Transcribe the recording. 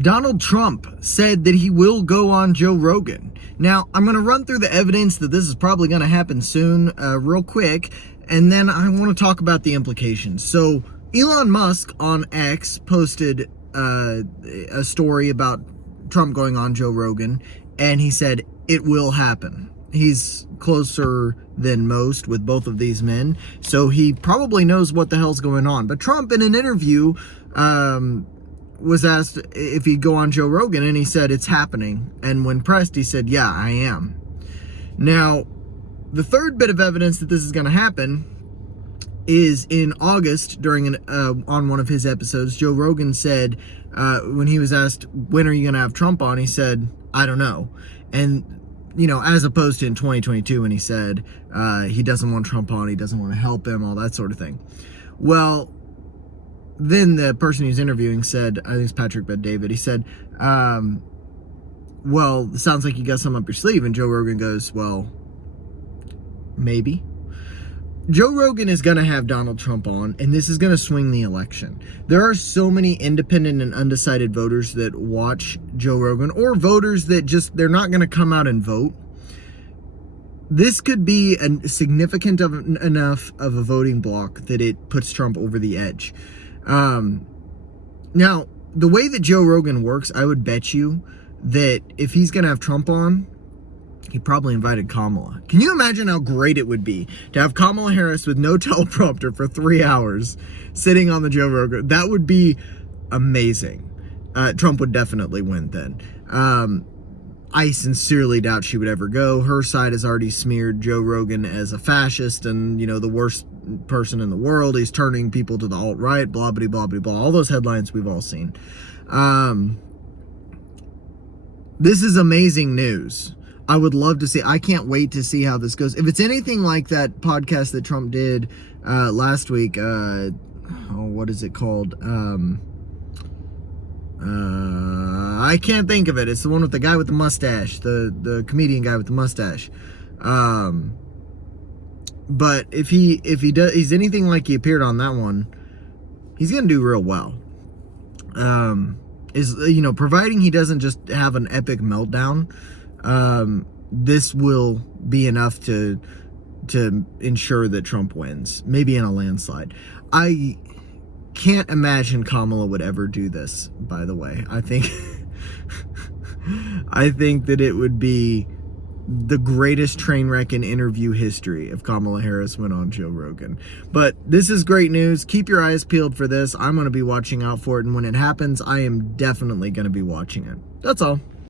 Donald Trump said that he will go on Joe Rogan. Now, I'm going to run through the evidence that this is probably going to happen soon, real quick, and then I want to talk about the implications. So, Elon Musk on X posted a story about Trump going on Joe Rogan, and he said it will happen. He's closer than most with both of these men, so he probably knows what the hell's going on. But Trump, in an interview, was asked if he'd go on Joe Rogan, and he said it's happening. And when pressed, he said, yeah, I am. Now, the third bit of evidence that this is going to happen is in August, during on one of his episodes, Joe Rogan said, when he was asked, when are you going to have Trump on, he said, I don't know. And, you know, as opposed to in 2022 when he said he doesn't want Trump on, he doesn't want to help him, all that sort of thing. Well, then the person he was interviewing said, I think it's Patrick Bet-David, he said, well, it sounds like you got something up your sleeve. And Joe Rogan goes, well, maybe. Joe Rogan is going to have Donald Trump on, and this is going to swing the election. There are so many independent and undecided voters that watch Joe Rogan, or voters that just, they're not going to come out and vote. This could be a significant enough of a voting block that it puts Trump over the edge. Now, the way that Joe Rogan works, I would bet you that if he's going to have Trump on, he probably invited Kamala. Can you imagine how great it would be to have Kamala Harris with no teleprompter for 3 hours sitting on the Joe Rogan? That would be amazing. Trump would definitely win then. I sincerely doubt she would ever go. Her side has already smeared Joe Rogan as a fascist and, you know, the worst person in the world. He's turning people to the alt-right, blah, blah, blah, blah, blah. All those headlines we've all seen. This is amazing news. I would love to see. I can't wait to see how this goes. If it's anything like that podcast that Trump did last week, what is it called? I can't think of it. It's the one with the guy with the mustache, the comedian guy with the mustache. But if he does, he's anything like he appeared on that one, he's gonna do real well. You know, providing he doesn't just have an epic meltdown, this will be enough to ensure that Trump wins, maybe in a landslide. I can't imagine Kamala would ever do this, by the way. I think that it would be the greatest train wreck in interview history if Kamala Harris went on Joe Rogan. But this is great news. Keep your eyes peeled for this. I'm going to be watching out for it, and when it happens, I am definitely going to be watching it. That's all.